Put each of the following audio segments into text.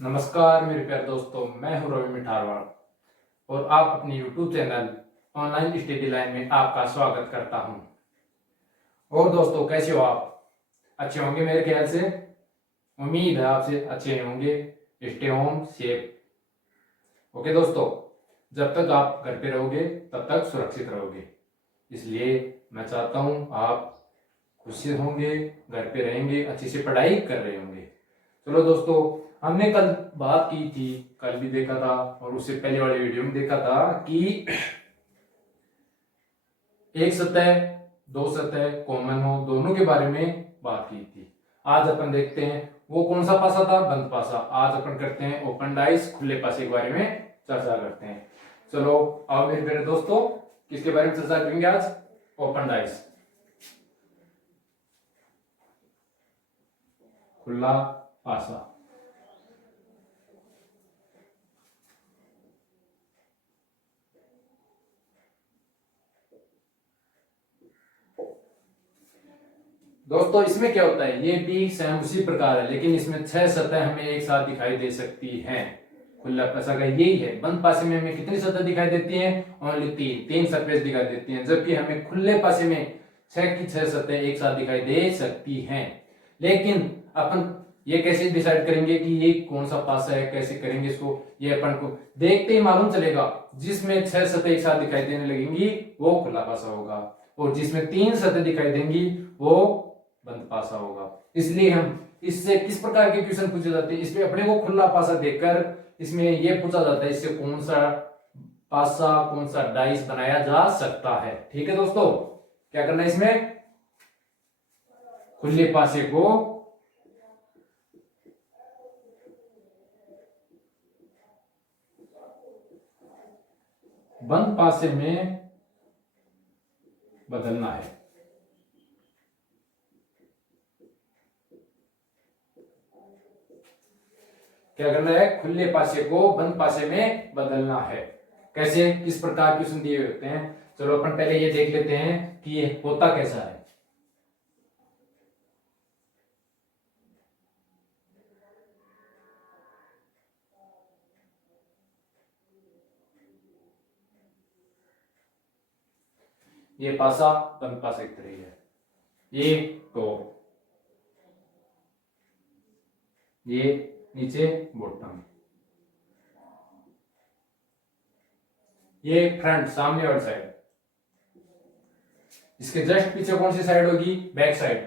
नमस्कार मेरे प्यारे दोस्तों, मैं हूं रवि मिठारवाड़ और आप अपने YouTube channel online study line में आपका स्वागत करता हूं। और दोस्तों, कैसे हो आप? अच्छे होंगे मेरे ख्याल से। उम्मीद है आपसे अच्छे होंगे। Stay home safe. ओके दोस्तों, जब तक आप घर पे रहोगे तब तक सुरक्षित रहोगे, इसलिए मैं चाहता हूं आप खुशी होंगे, घर पे रहेंगे, अच्छी से पढ़ाई कर रहे होंगे। चलो दोस्तों, हमने कल बात की थी, कल भी देखा था और उससे पहले वाले वीडियो में देखा था कि एक सतह दो सतह कॉमन हो, दोनों के बारे में बात की थी। आज अपन देखते हैं वो कौन सा पासा था, बंद पासा। आज अपन करते हैं ओपन डाइस, खुले पासे के बारे में चर्चा करते हैं। चलो आओ मेरे प्यारे दोस्तों, किसके बारे में चर्चा करेंगे आज? ओपन डाइस, खुला पासा। दोस्तों इसमें क्या होता है, ये भी सेम उसी प्रकार है, लेकिन इसमें 6 सतह हमें एक साथ दिखाई दे सकती हैं। खुला पासा का यही है। बंद पासे में हमें कितनी सतह दिखाई देती हैं? ओनली तीन सरफेस दिखाई देती हैं, जबकि हमें खुले पासे में 6 की 6 सतह एक साथ दिखाई दे सकती हैं। लेकिन अपन ये कैसे डिसाइड करेंगे कि ये कौन सा पासा है, कैसे करेंगे इसको? ये अपन को देखते ही मालूम चलेगा। जिसमें 6 सतह एक साथ दिखाई देने लगेंगी वो खुला पासा होगा, और जिसमें 3 सतह दिखाई देंगी वो बंद पासा होगा। इसलिए हम इससे किस प्रकार के क्वेश्चन पूछे जाते हैं, इसमें अपने को खुला पासा देकर इसमें यह पूछा जाता है इससे कौन सा पासा, कौन सा डाइस बनाया जा सकता है। ठीक है दोस्तों, क्या करना है इसमें? खुले पासे को बंद पासे में बदलना है। क्या करना है? खुले पासे को बंद पासे में बदलना है। कैसे, किस प्रकार क्वेश्चन दिए होते हैं? चलो अपन पहले ये देख लेते हैं कि ये होता कैसा है। ये पासा बंद पासा की तरह है। ये टॉप, ये नीचे बॉटम, ये फ्रंट सामने वाली साइड। इसके जस्ट पीछे कौन सी साइड होगी? Back side.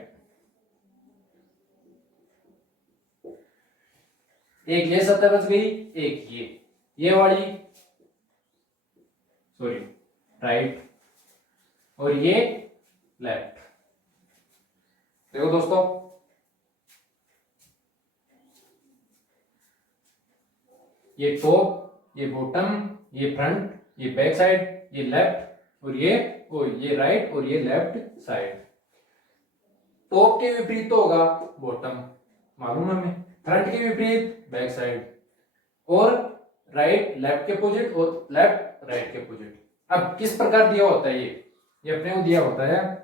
एक ये सतह बच गई, एक ये वाली, सॉरी राइट, और ये लेफ्ट। देखो दोस्तों, ये टॉप, ये बॉटम, ये फ्रंट, ये बैक साइड, ये लेफ्ट, और ये राइट, और ये लेफ्ट साइड। टॉप के विपरीत तो होगा बॉटम, मालूम है हमें। फ्रंट के विपरीत बैक साइड, और राइट लेफ्ट के अपोजिट, और लेफ्ट राइट के अपोजिट। अब किस प्रकार दिया होता है ये अपने को दिया होता है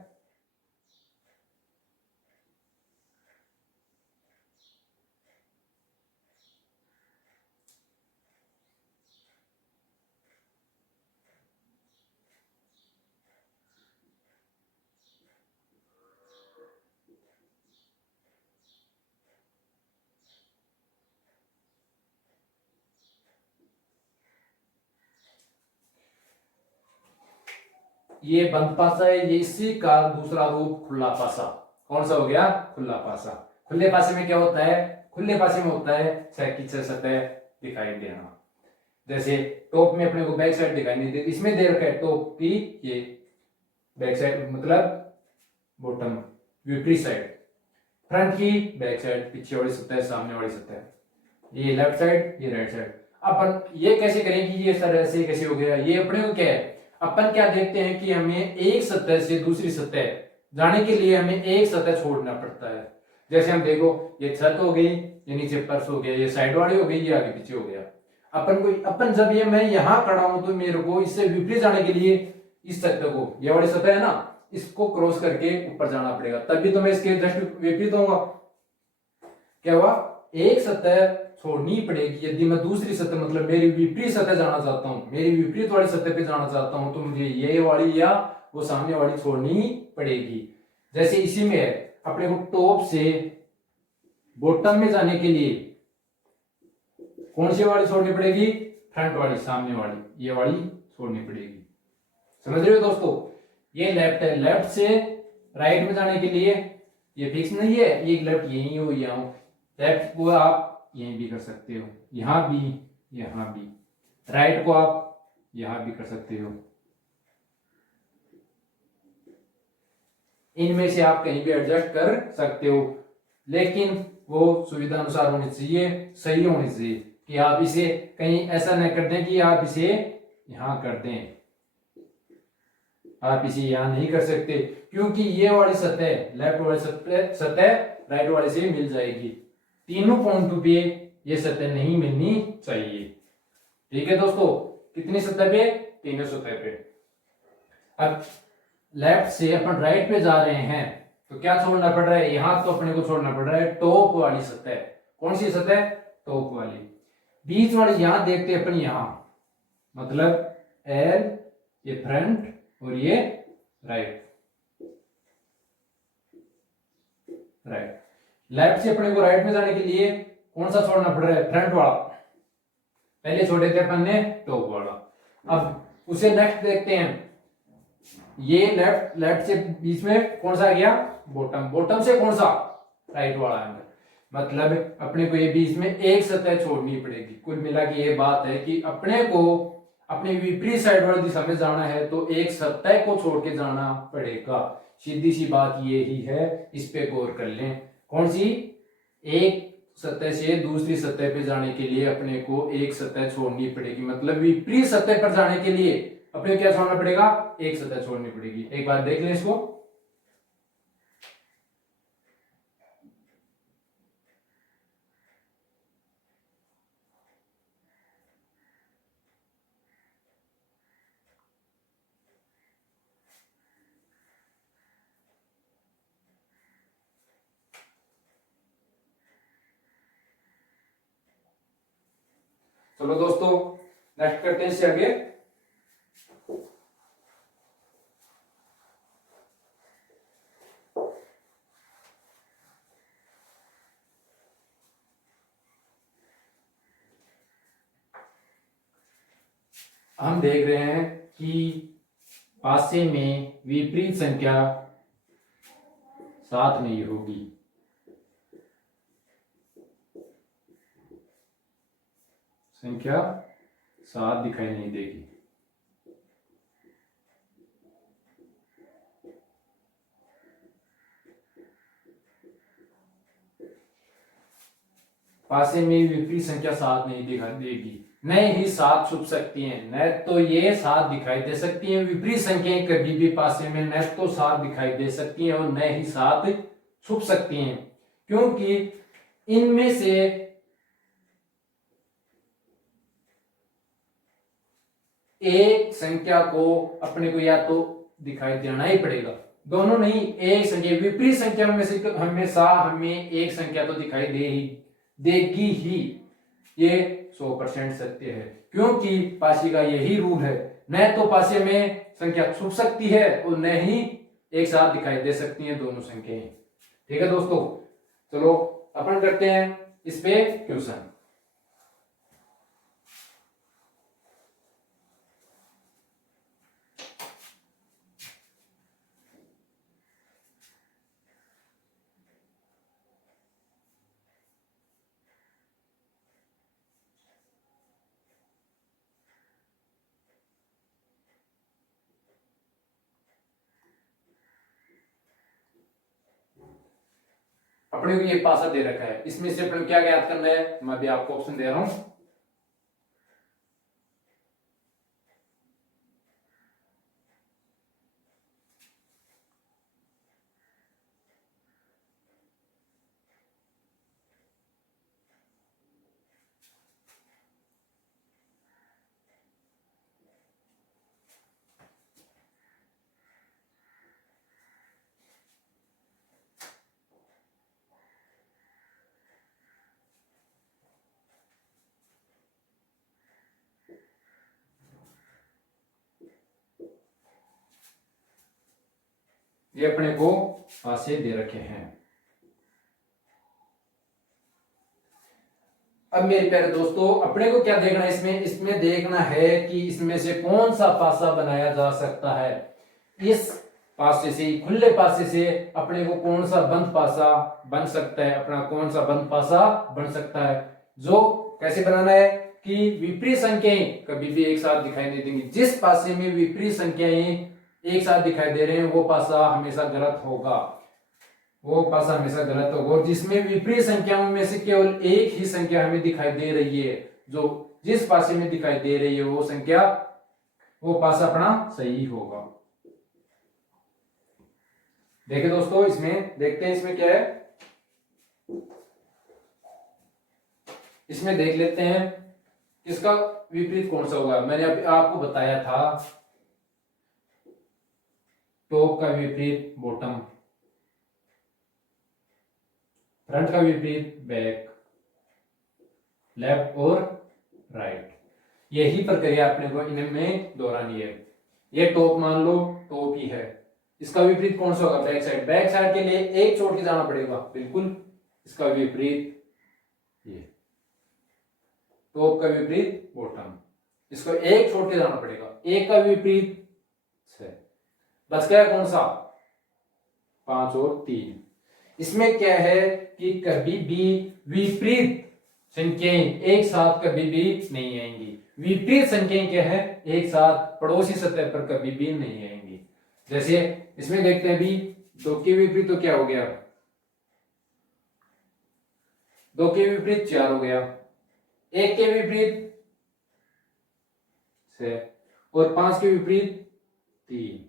ये बंद पासा है, ये इसी का दूसरा रूप खुला पासा। कौन सा हो गया? खुला पासा। खुले पासे में क्या होता है? खुले पासे में होता है 6 की 6 सतह दिखाई देना। जैसे टॉप में अपने को बैक साइड दिखाई नहीं देती, इसमें दे रखा है टॉप की ये बैक साइड, मतलब बॉटम विपरीत साइड। फ्रंट की बैक साइड, पीछे वाली सतह, सामने वाली सतह, ये लेफ्ट साइड, ये राइट साइड। अपन ये कैसे करेंगे? ये सर ऐसे कैसे हो गया? ये अपने को क्या है, अपन क्या देखते हैं कि हमें एक सतह से दूसरी सतह जाने के लिए हमें एक सतह छोड़ना पड़ता है। जैसे हम देखो, ये छत हो गई, ये नीचे फर्श हो गया, ये साइड वाली हो गई, ये आगे पीछे हो गया। अपन जब ये मैं यहां खड़ा हूं तो मेरे को इससे विपरीत जाने के लिए इस सतह को, ये वाली सतह है ना, इसको क्रॉस करके ऊपर जाना पड़ेगा, तभी तो मैं इसके जस्ट विपरीत होऊंगा। क्या हुआ? एक सतह छोड़नी पड़ेगी। यदि मैं दूसरी सतह मतलब मेरी विपरीत सतह जाना चाहता हूँ, मेरी विपरीत वाली सतह पे जाना चाहता हूँ, तो मुझे ये वाली या वो सामने वाली छोड़नी पड़ेगी। जैसे इसी में है, अपने को टॉप से बॉटम में जाने के लिए कौन सी वाली छोड़नी पड़ेगी? फ्रंट वाली, सामने वाली, ये वाली छोड़नी पड़ेगी। समझ रहे हो दोस्तों? ये लेफ्ट है, लेफ्ट से राइट में जाने के लिए ये फिक्स नहीं है, ये लेफ्ट यही हो या हो, लेफ्ट को आप यहीं भी कर सकते हो, यहां भी, यहां भी। राइट को आप यहां भी कर सकते हो, इनमें से आप कहीं भी एडजस्ट कर सकते हो, लेकिन वो सुविधा अनुसार होनी चाहिए, सही होनी चाहिए कि आप इसे कहीं ऐसा न कर दें कि आप इसे यहां कर दें। आप इसे यहां नहीं कर सकते क्योंकि ये वाली सतह लेफ्ट वाली सतह राइट वाले से मिल जाएगी। तीनों पॉइंटों पे ये सतह नहीं मिलनी चाहिए। ठीक है दोस्तों, कितनी सतह पे? तीनों सतह पे। अब लेफ्ट से अपन राइट पे जा रहे हैं तो क्या छोड़ना पड़ रहा है? यहां तो अपने को छोड़ना पड़ रहा है टॉप वाली सतह। कौन सी सतह? टॉप वाली। बीच वाली यहां देखते हैं अपन, यहां मतलब एल, ये फ्रंट और ये राइट। राइट, लेफ्ट से अपने को राइट में जाने के लिए कौन सा छोड़ना पड़ रहा है? फ्रंट वाला। पहले छोड़े थे अपन ने टॉप वाला। अब उसे नेक्स्ट देखते हैं, ये लेफ्ट से बीच में कौन सा आ गया? बॉटम। बॉटम से कौन सा? राइट वाला अंदर। मतलब अपने को ये बीच में एक सतह छोड़नी पड़ेगी। कुल मिला के ये बात है कि अपने को अपने विपरीत साइड वाली दिशा में जाना है तो एक सतह को छोड़ के जाना पड़ेगा। सीधी सी बात ये ही है, इस पे गौर कर लें। कौन सी? एक सतह से दूसरी सतह पे जाने के लिए अपने को एक सतह छोड़नी पड़ेगी। मतलब विपरीत सतह पर जाने के लिए अपने क्या छोड़ना पड़ेगा? एक सतह छोड़नी पड़ेगी। एक बार देख लें इसको। चलो दोस्तों, नेक्स्ट करते हैं इससे आगे। हम देख रहे हैं कि पासे में विपरीत संख्या 7 नहीं होगी। संख्या 7 दिखाई नहीं देगी। पासे में विपरीत संख्या 7 नहीं दिखाई देगी। न ही 7 छुप सकती हैं, न तो ये 7 दिखाई दे सकती हैं। विपरीत संख्याएं कभी भी पासे में न तो 7 दिखाई दे सकती हैं और न ही 7 छुप सकती हैं, क्योंकि इनमें से एक संख्या को अपने को या तो दिखाई देना ही पड़ेगा। दोनों नहीं, एक संख्या, विपरीत संख्या में से हमेशा हमें एक संख्या तो दिखाई देगी ही। ये 100% सत्य है, क्योंकि पासी का यही रूल है। न तो पासे में संख्या छुप सकती है और न ही एक साथ दिखाई दे सकती हैं दोनों संख्याएं। ठीक है दोस्तों, चलो अपन करते हैं इस पे क्वेश्चन। अपने को ये पासा दे रखा है, इसमें से अपने क्या ज्ञात करना है? मैं भी आपको ऑप्शन दे रहा हूं। ये अपने को पासे दे रखे हैं। अब मेरे प्यारे दोस्तों, अपने को क्या देखना है इसमें? इसमें देखना है कि इसमें से कौन सा पासा बनाया जा सकता है। इस पासे से, खुले पासे से अपने को कौन सा बंद पासा बन सकता है, अपना कौन सा बंद पासा बन सकता है। जो कैसे बनाना है कि विपरीत संख्याएं कभी भी एक साथ दिखाई नहीं देंगी। जिस पासे में विपरीत संख्याएं एक साथ दिखाई दे रहे हैं वो पासा हमेशा गलत होगा, वो पासा हमेशा गलत होगा। और जिसमें विपरीत संख्याओं में से केवल एक ही संख्या हमें दिखाई दे रही है, जो जिस पासे में दिखाई दे रही है वो संख्या, वो पासा अपना सही होगा। देखिए दोस्तों, इसमें देखते हैं इसमें क्या है। इसमें देख लेते हैं इसका विपरीत कौन सा होगा। मैंने अभी आपको बताया था टॉप का विपरीत बॉटम, फ्रंट का विपरीत बैक, लेफ्ट और राइट। यही प्रक्रिया अपने को इनमें दोहरानी है। ये टॉप मान लो टॉप ही है, इसका विपरीत कौन सा होगा? Back side. बैक साइड के लिए एक छोड़ के जाना पड़ेगा, बिल्कुल इसका विपरीत ये टॉप का विपरीत बॉटम, इसको एक छोड़ के जाना पड़ेगा। एक का विपरीत 6, बच गया कौन सा? 5 और 3। इसमें क्या है कि कभी भी विपरीत संख्याएं एक साथ कभी भी नहीं आएंगी। विपरीत संख्याएं क्या है? एक साथ पड़ोसी सतह पर कभी भी नहीं आएंगी। जैसे इसमें देखते हैं अभी 2 के विपरीत तो क्या हो गया? 2 के विपरीत 4 हो गया, 1 के विपरीत 6 और 5 के विपरीत 3।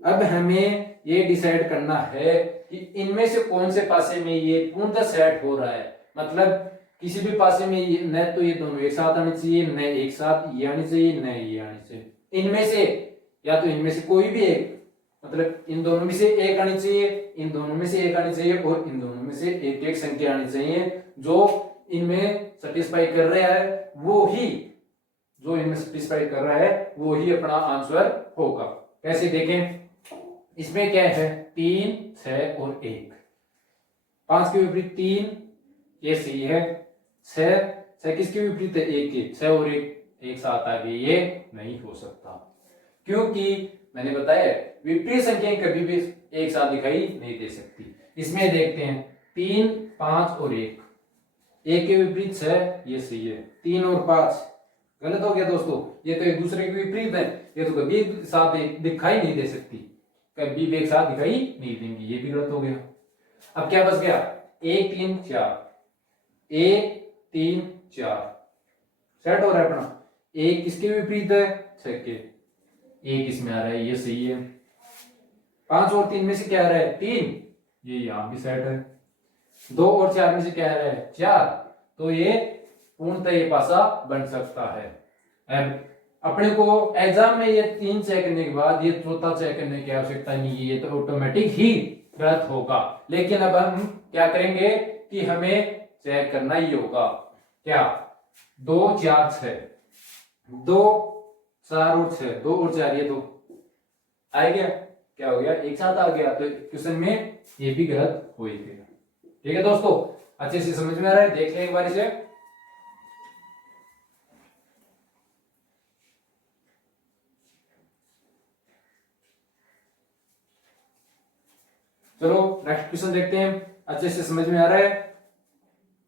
अब हमें ये डिसाइड करना है कि इनमें से कौन से पासे में ये पूर्णतः सेट हो रहा है। मतलब किसी भी पासे में ये, न तो ये दोनों एक साथ आने चाहिए, न एक साथ ये आने चाहिए, न ये आने चाहिए। इनमें से या तो इनमें से कोई भी एक, मतलब इन दोनों में से एक आनी चाहिए, इन दोनों में से एक आनी चाहिए और इन दोनों में से एक एक संख्या आनी चाहिए। जो इनमें सेटिस्फाई कर रहा है वो ही, जो इनमें सेटिस्फाई कर रहा है वो ही अपना आंसर होगा। कैसे देखें? इसमें क्या है? 3, 6 और 1। 5 के विपरीत 3, ये सही है। 6 किसके विपरीत है? 1 के। 6 और 1 एक साथ आ गए, ये नहीं हो सकता, क्योंकि मैंने बताया विपरीत संख्याएं कभी भी एक साथ दिखाई नहीं दे सकती। इसमें देखते हैं 3, 5 और 1। 1 के विपरीत 6, ये सही है। 3 और 5 गलत हो गया दोस्तों, ये तो एक दूसरे के विपरीत है, ये तो कभी एक साथ दिखाई नहीं दे सकती, कभी भी एक साथ दिखाई नहीं देंगी, ये भी गलत हो गया। अब क्या बच गया? 1, 3, 4। 1, 3, 4 सेट हो रहा है अपना। 1 किसके विपरीत है? 6 के। 1 इसमें आ रहा है, ये सही है। 5 और 3 में से क्या आ रहा है? 3, ये यहां भी सेट है। 2 और 4 में से क्या आ रहा है? 4, तो ये पूर्णतः ये पासा बन सकता है। अब अपने को एग्जाम में ये 3 चेक करने के बाद ये चौथा चेक करने की आवश्यकता नहीं है, ये तो ऑटोमेटिक ही गलत होगा। लेकिन अब हम क्या करेंगे कि हमें चेक करना ही होगा। क्या? 2, 4, 6, 2, 4 और 6, 2 और 4 ये तो आ गया, क्या हो गया? एक साथ आ गया, तो क्वेश्चन में ये भी गलत हो ही गया। ठीक है दोस्तों, अच्छे से समझ में आ रहा है? देख लें एक बार इसे। चलो नेक्स्ट क्वेश्चन देखते हैं, अच्छे से समझ में आ रहा है?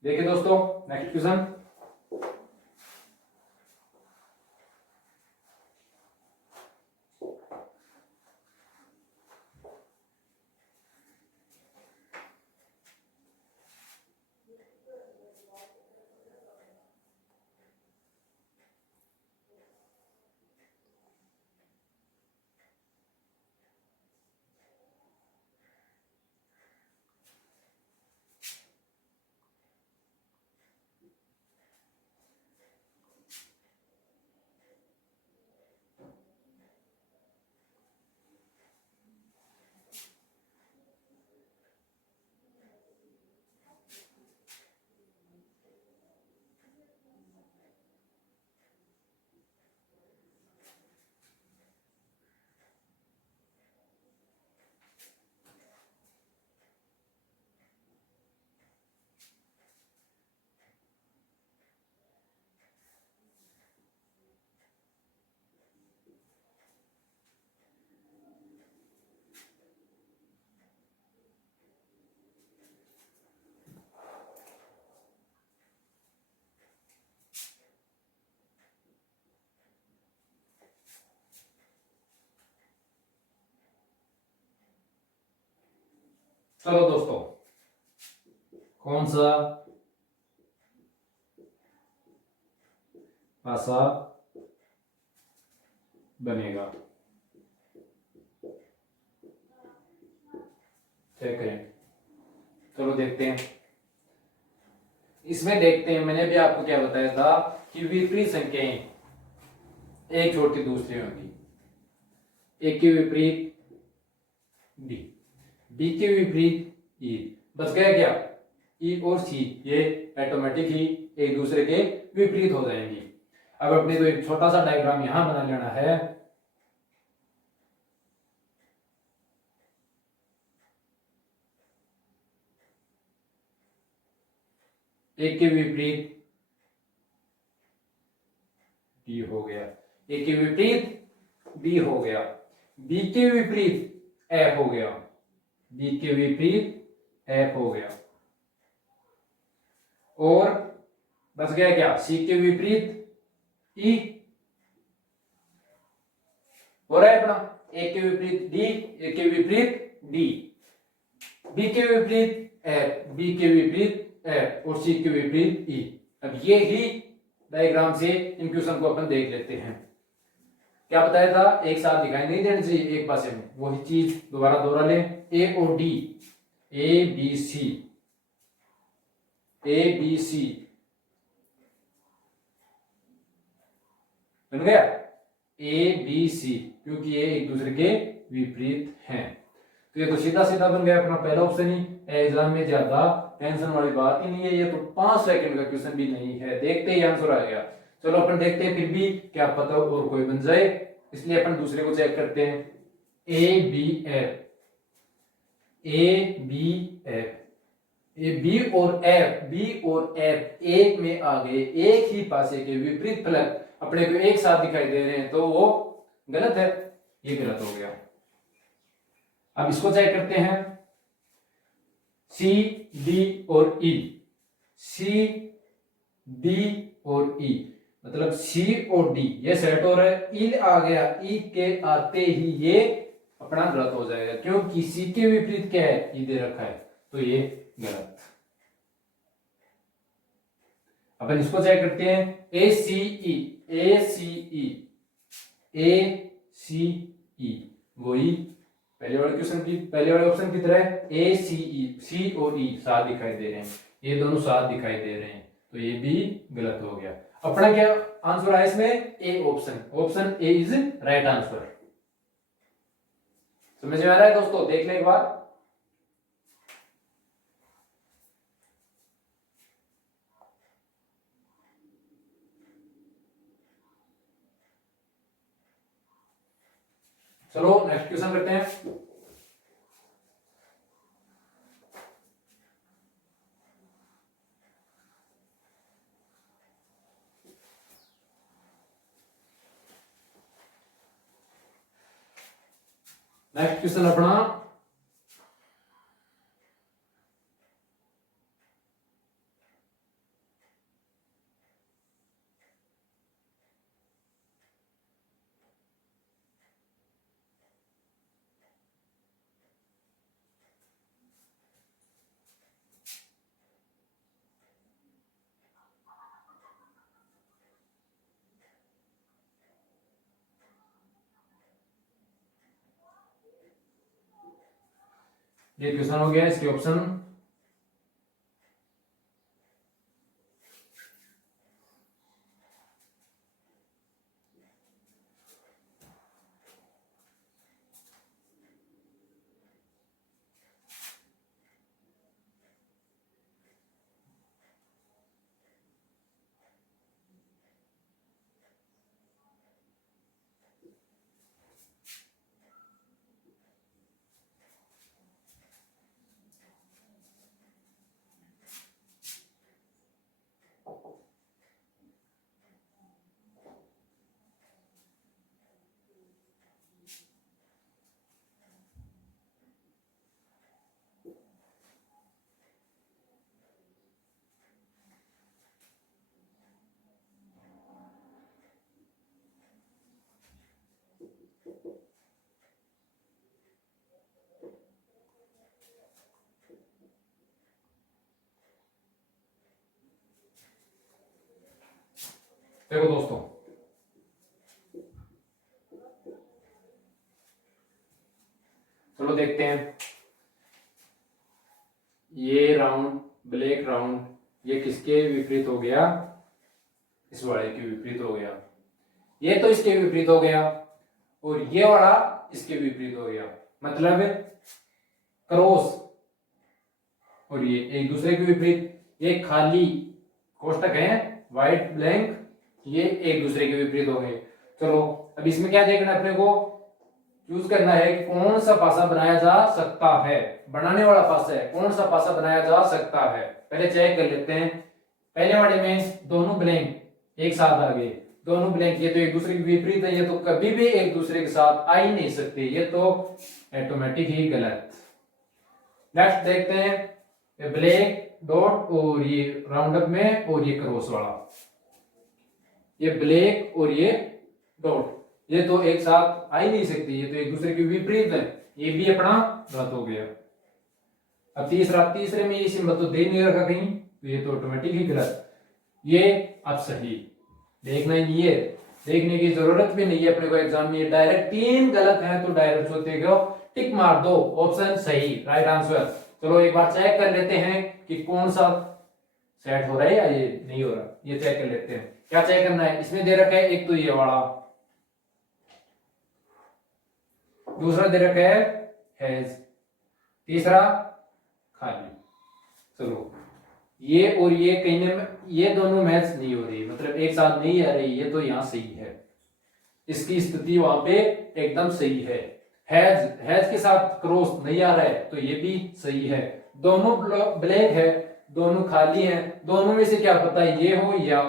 देखिए दोस्तों, नेक्स्ट क्वेश्चन। चलो दोस्तों, कौन सा पासा बनेगा, चेक करें। चलो देखते हैं। इसमें देखते हैं, मैंने भी आपको क्या बताया था कि विपरीत संख्याएं एक छोटी दूसरी होगी। एक के विपरीत बी, बी के विपरीत ई, बच गया क्या, ई और सी, ये ऑटोमेटिक ही एक दूसरे के विपरीत हो जाएंगी। अब अपने को एक छोटा सा डायग्राम यहां बना लेना है। एक के विपरीत डी हो गया, ए के विपरीत बी हो गया, बी के विपरीत एफ हो गया, बी के विपरीत एफ हो गया, और बच गया क्या, सी के विपरीत ई हो रहा है अपना, ए के विपरीत डी, ए के विपरीत डी, बी के विपरीत एफ, बी के विपरीत एफ और सी के विपरीत ई। अब ये ही डायग्राम से इन क्वेश्चन को अपन देख लेते हैं। क्या बताया था, एक साथ दिखाई नहीं देना चाहिए एक पासे में, वही चीज दोबारा दोहरा लें। ए और D, A B C, A B C बन गया, ए बी सी, क्योंकि ये एक दूसरे के विपरीत हैं। तो ये तो सीधा सीधा बन गया अपना पहला ऑप्शन ही। एग्जाम में ज्यादा टेंशन वाली बात ही नहीं है, ये तो 5 सेकंड का क्वेश्चन भी नहीं है, देखते ही आंसर आ गया। चलो अपन देखते हैं, फिर भी क्या पता और कोई बन जाए, इसलिए अपन दूसरे को चेक करते हैं। A B F, A B F, A B और एफ, बी और एफ एक में आ गए, एक ही पासे के विपरीत फलक अपने को एक साथ दिखाई दे रहे हैं, तो वो गलत है, ये गलत हो गया। अब इसको चेक करते हैं, सी डी और ई, सी डी और ई, मतलब सी और डी ये सेट हो रहा है, ई आ गया, ई के आते ही ये अपना गलत हो जाएगा, क्योंकि सी के विपरीत क्या है, ई दे रखा है, तो ये गलत। अपन इसको चेक करते हैं, ए सी ई, ए सी ई, ए सी ई, वही पहले वाले क्वेश्चन की, पहले वाले ऑप्शन की तरह ए सी ई, सी और ई साथ दिखाई दे रहे हैं, ये दोनों साथ दिखाई दे रहे हैं, तो ये भी गलत हो गया। अपना क्या आंसर आया इसमें, A option, option A is right answer. समझ में आ रहा है दोस्तों, देख लें एक बार। चलो नेक्स्ट क्वेश्चन करते हैं। नेक्स्ट क्वेश्चन अपना ये क्वेश्चन हो गया, इसके ऑप्शन देखो दोस्तों, चलो देखते हैं। ये राउंड, ब्लैक राउंड, ये किसके विपरीत हो गया? इस वाले के विपरीत हो गया। ये तो इसके विपरीत हो गया, और ये वाला इसके विपरीत हो गया, मतलब क्रॉस, और ये एक दूसरे के विपरीत। ये खाली कोष्टक है, वाइट ब्लैंक, ये एक दूसरे के विपरीत हो गए। चलो अब इसमें क्या देखना है अपने को? चूज करना है कि कौन सा पासा बनाया जा सकता है। बनाने वाला पासा है, कौन सा पासा बनाया जा सकता है, पहले चेक कर लेते हैं। पहले वाले में दोनों ब्लैंक एक साथ आ गए, दोनों ब्लैंक, ये तो एक दूसरे के विपरीत है, ये तो कभी भी एक दूसरे के साथ आ ही नहीं सकते, ये तो ऑटोमेटिक ही गलत। नेक्स्ट देखते हैं, ब्लैक डॉट और ये राउंड अप में, और ये क्रॉस वाला, ये ब्लैक और ये डॉट, ये तो एक साथ आ ही नहीं सकते, ये तो एक दूसरे के विपरीत है, ये भी अपना गलत हो गया। अब तीसरे में ये सिंबल तो दे नहीं रखा कहीं, तो ये तो ऑटोमेटिक ही गलत। ये अब सही, देखना ही नहीं है, देखने की जरूरत भी नहीं है अपने को एग्जाम में। डायरेक्ट 3 गलत है तो डायरेक्ट सोचते हो टिक मार दो, ऑप्शन सही, राइट आंसर। चलो एक बार चेक कर लेते हैं कि कौन सा सेट हो रहा है या ये नहीं हो रहा, ये चेक कर लेते हैं। क्या चेक करना है? इसमें दे रखा है एक तो ये वाला, दूसरा दे रखा है हैज, तीसरा खाली। चलो ये और ये कहीं में ये दोनों मैच नहीं हो रही, मतलब एक साथ नहीं आ रही, ये तो यहां सही है, इसकी स्थिति वहां पे एकदम सही है। हैज के साथ क्रॉस नहीं आ रहा है, तो ये भी सही है। दोनों ब्लैक है, दोनों खाली है, दोनों में से क्या पता है ये हो या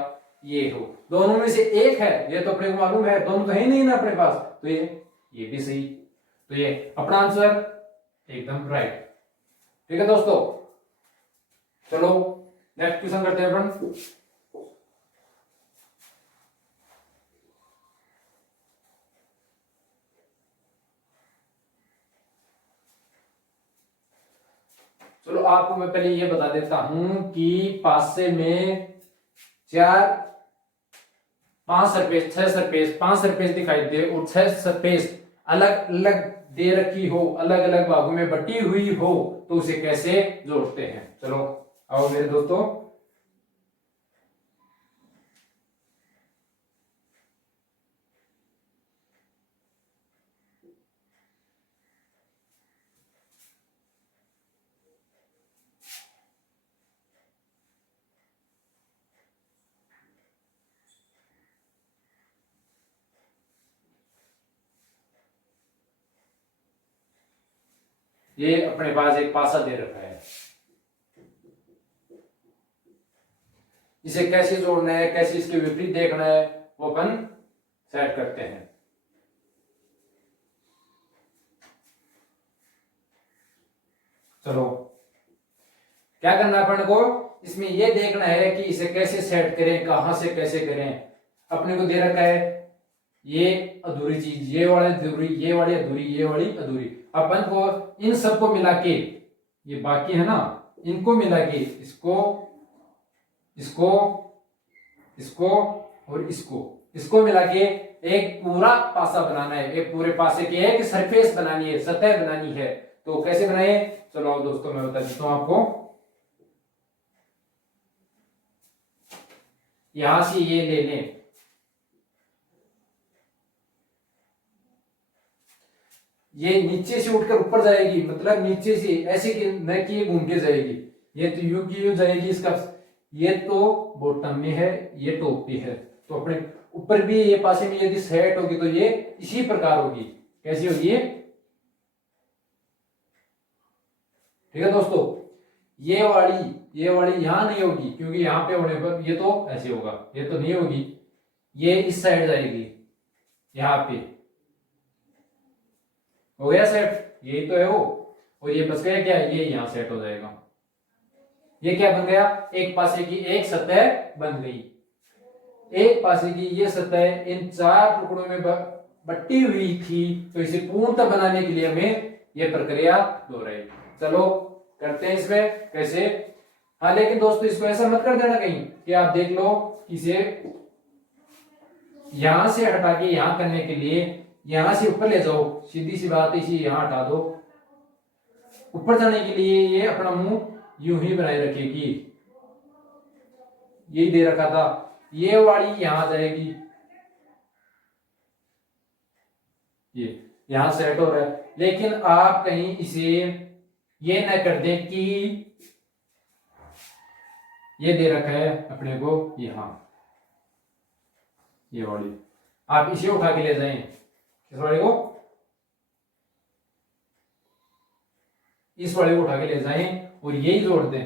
ये हो, दोनों में से एक है, ये तो अपने को मालूम है, दोनों तो है नहीं ना अपने पास, तो ये भी सही, तो ये अपना आंसर एकदम राइट। ठीक है दोस्तों, चलो नेक्स्ट क्वेश्चन करते हैं अपन। चलो आपको मैं पहले ये बता देता हूं कि पासे में 5 सरफेस, 6 सरफेस, 5 सरफेस दिखाई दे और 6 सरफेस अलग अलग दे रखी हो, अलग अलग भागों में बटी हुई हो, तो उसे कैसे जोड़ते हैं। चलो आओ मेरे दोस्तों, ये अपने पास एक पासा दे रखा है, इसे कैसे जोड़ना है, कैसे इसके विपरीत देखना है, वो अपन सेट करते हैं। चलो क्या करना है अपन को? इसमें ये देखना है कि इसे कैसे सेट करें, कहां से कैसे करें। अपने को दे रखा है ये अधूरी चीज, ये वाली अधूरी, ये वाली अधूरी, ये वाली अधूरी। अपन को इन सबको मिला के, ये बाकी है ना, इनको मिला के इसको इसको इसको और इसको मिला के एक पूरा पासा बनाना है, एक पूरे पासे की एक सरफेस बनानी है, सतह बनानी है। तो कैसे बनाए? चलो दोस्तों मैं बता देता हूं आपको। यहां से ये ले लें, ये नीचे से उठकर ऊपर जाएगी, मतलब नीचे से ऐसे कि न कि ये घूम के जाएगी, ये तो यू की यू जाएगी। इसका ये तो बॉटम में है, ये टॉप पे है, तो अपने ऊपर भी ये पासे में यदि सेट होगी तो ये इसी प्रकार होगी। कैसी होगी? ठीक है दोस्तों, ये वाली यहां नहीं होगी, क्योंकि यहां पे होने पर ये तो ऐसे होगा, ये तो नहीं होगी, ये इस साइड जाएगी, यहां पे हो गया सेट, यही तो है वो। और ये बच गया क्या? ये यहां सेट हो जाएगा। ये क्या बन गया? एक पासे की एक सतह बन गई। एक पासे की ये सतह इन 4 टुकड़ों में बटी हुई थी, तो इसे पूर्णतः बनाने के लिए हमें यह प्रक्रिया दोहराई। चलो करते हैं इसमें कैसे। हाँ लेकिन दोस्तों इसको ऐसा मत कर देना कहीं कि आप देख लो इसे यहां से हटा के यहां करने के लिए यहां से ऊपर ले जाओ, सीधी सी बात है, इसी यहां हटा दो। ऊपर जाने के लिए ये अपना मुंह यूं ही बनाए रखेगी, यही दे रखा था। ये वाली यहां जाएगी, ये यहां सेट हो रहा है। लेकिन आप कहीं इसे ये न कर दें कि ये दे रखा है अपने को यहां, ये वाली आप इसे उठा के ले जाएं, इस वाले को, इस वाले को उठा के ले जाएं और यही जोड़ दें।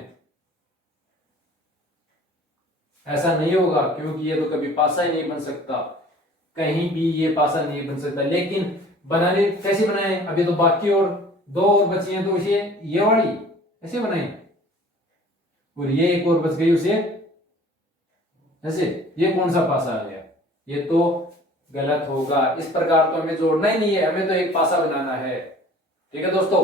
ऐसा नहीं होगा क्योंकि ये तो कभी पासा ही नहीं बन सकता, कहीं भी ये पासा नहीं बन सकता। लेकिन बनाने कैसे बनाए, अभी तो बाकी और दो और बची हैं, तो इसे ये वाली ऐसे बनाए और ये एक और बच गई उसे ऐसे, ये कौन सा पासा आ गया, ये तो गलत होगा। इस प्रकार तो हमें जोड़ना ही नहीं है, हमें तो एक पासा बनाना है। ठीक है दोस्तों,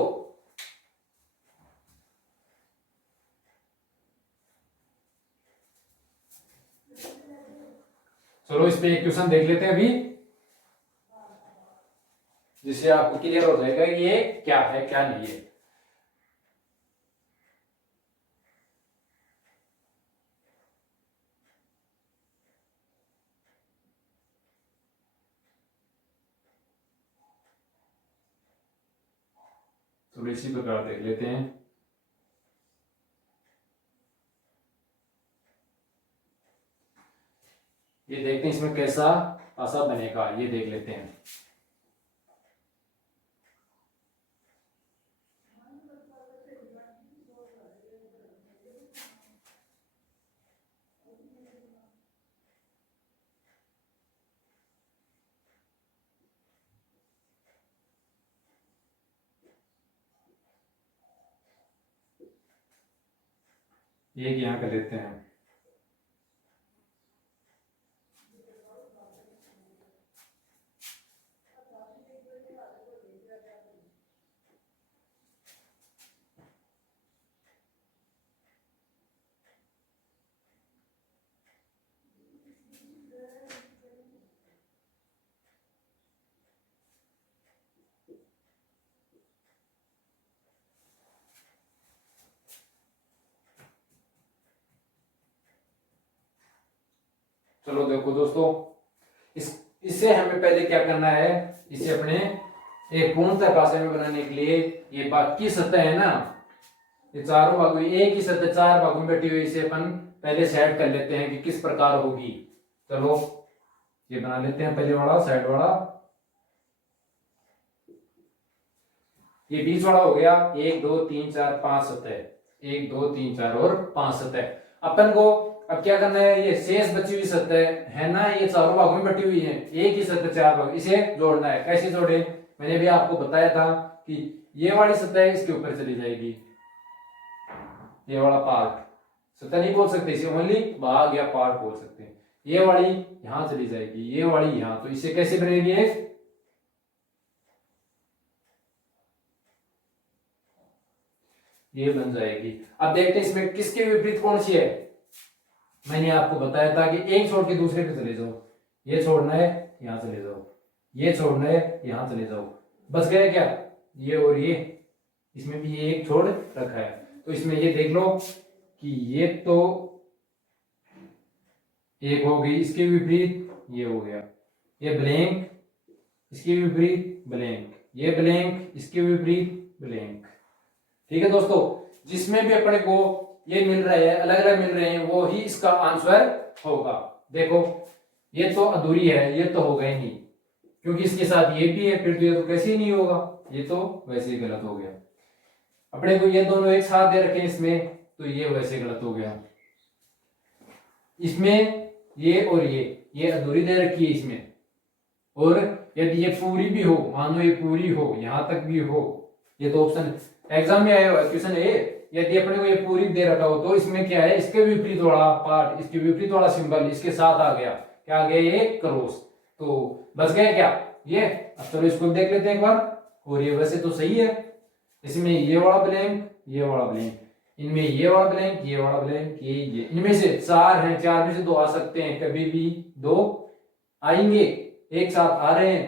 चलो इस पे एक क्वेश्चन देख लेते हैं अभी, जिससे आपको क्लियर हो जाएगा कि ये क्या है क्या नहीं है। तो इसी प्रकार देख लेते हैं। ये देखते हैं इसमें कैसा पासा बनेगा, ये देख लेते हैं। ये यहां कर लेते हैं। चलो देखो दोस्तों, इससे हमें पहले क्या करना है, इसे अपने एक पूर्णतः पासे में बनाने के लिए ये बाकी सतह है ना, ये चारों भागों, एक ही सतह चार भागों में बैठी हुई, इसे अपन पहले सेट कर लेते हैं कि किस प्रकार होगी। चलो ये बना लेते हैं, पहले वाला साइड वाला, ये बीच वाला हो गया। 1 2 3 4 5 सतह, 1 2 3 4 और 5 सतह। अपन को अब क्या करना है, ये शेष बची हुई सतह है ना, ये चारों भागों में बटी हुई है, एक ही सतह चार भाग, इसे जोड़ना है। कैसे जोड़े, मैंने भी आपको बताया था कि ये वाली सतह इसके ऊपर चली जाएगी, ये वाला पार्ट, सतह नहीं बोल सकते इसे, ओनली भाग या पार्ट बोल सकते हैं। ये वाली यहां चली जाएगी, ये वाली यहां, तो इसे कैसे बनेगी, ये बन जाएगी। अब देखते हैं इसमें किसके विपरीत कौन सी है। मैंने आपको बताया था कि एक छोड़ के दूसरे पे चले जाओ, ये छोड़ना है यहां चले जाओ, ये छोड़ना है यहां चले जाओ, बच गया क्या, ये और ये, इसमें भी ये एक छोड़ रखा है। तो इसमें ये देख लो कि ये तो एक हो गई, इसके विपरीत ये हो गया, ये ब्लैंक, इसके विपरीत ब्लैंक, ये ब्लैंक, इसके विपरीत ब्लैंक। ठीक है दोस्तों, जिसमें भी अपने को ये मिल रहे हैं, अलग अलग मिल रहे हैं, वो ही इसका आंसर होगा। देखो ये तो अधूरी है, ये तो होगा ही नहीं, क्योंकि इसके साथ ये भी है, फिर तो ये तो कैसे ही नहीं होगा, ये तो वैसे ही गलत हो गया। अपने को ये दोनों एक साथ दे रखे इसमें, तो ये वैसे गलत हो गया। इसमें ये और ये अधूरी दे रखी है इसमें, और यदि ये पूरी भी हो, मानो ये पूरी हो, यहां तक भी हो, ये तो ऑप्शन एग्जाम में आया हुआ क्वेश्चन है, यदि अपने को ये पूरी दे रखा हो, तो इसमें क्या है, इसके विपरीत वाला पार्ट, इसके विपरीत वाला सिंबल इसके साथ आ गया, क्या आ गया, ये क्रॉस, तो बच गया क्या ये। अब चलो इसको देख लेते हैं एक बार, और ये वैसे तो सही है, इसमें ये वाला ब्लैंक, ये वाला ब्लैंक, इनमें ये वाला ब्लैंक, ये वाला ब्लैंक, ये इनमें से चार हैं, चार में से दो आ सकते हैं, कभी भी दो आएंगे, एक साथ आ रहे हैं,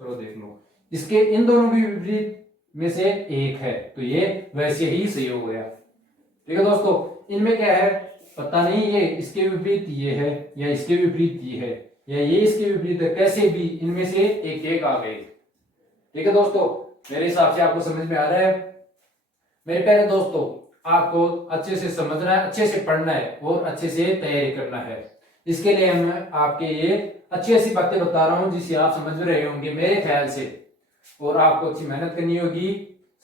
चलो देख लो, इसके इन दोनों भी विपरीत में से एक है, तो ये वैसे ही सही हो गया। ठीक है दोस्तों, इनमें क्या है पता नहीं, ये इसके विपरीत ये है या इसके विपरीत ये है या ये इसके विपरीत है, कैसे भी इनमें से एक एक आ गए। ठीक है दोस्तों, मेरे हिसाब से आपको समझ में आ रहा है। मेरे प्यारे दोस्तों, आपको अच्छे से समझना है, अच्छे से पढ़ना है और अच्छे से तैयारी करना है। इसके लिए मैं आपके ये अच्छी अच्छी बातें बता रहा हूं जिसे आप समझ रहे होंगे मेरे ख्याल से, और आपको अच्छी मेहनत करनी होगी।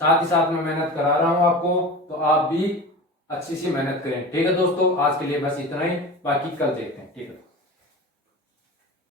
साथ ही साथ मैं मेहनत करा रहा हूं आपको, तो आप भी अच्छी सी मेहनत करें। ठीक है दोस्तों, आज के लिए बस इतना ही, बाकी कल देखते हैं। ठीक है।